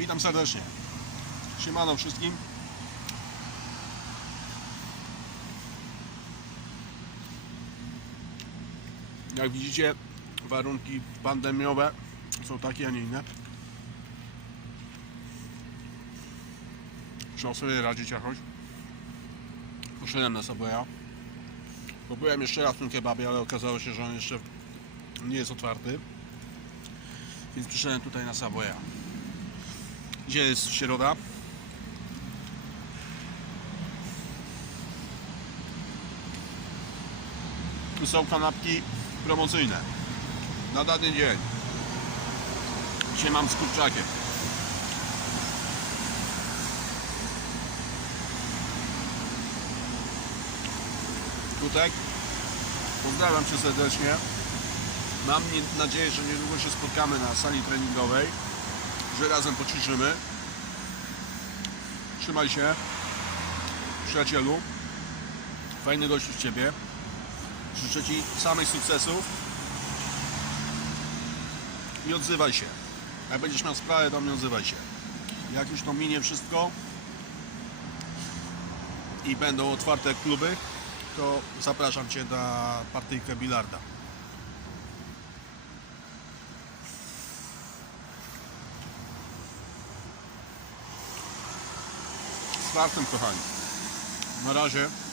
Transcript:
Witam serdecznie. Siemano wszystkim. Jak widzicie, warunki pandemiowe są takie, a nie inne. Trzeba sobie radzić jakoś. Poszedłem na Subwaya. Bo byłem jeszcze raz w tym kebabie, ale okazało się, że on jeszcze nie jest otwarty. Więc przyszedłem tutaj na Subwaya. Gdzie jest środa? Tu są kanapki promocyjne. Na dany dzień. Dzisiaj mam z kurczakiem. Tutek. Pozdrawiam Cię serdecznie. Mam nadzieję, że niedługo się spotkamy na sali treningowej, że razem poćwiczymy. Trzymaj się, przyjacielu. Fajny gościu z Ciebie. Życzę Ci samych sukcesów. I odzywaj się. Jak będziesz miał sprawę, to mnie odzywaj się. Jak już to minie wszystko i będą otwarte kluby, to zapraszam Cię na partyjkę bilarda. Z fartem, kochani. Na razie.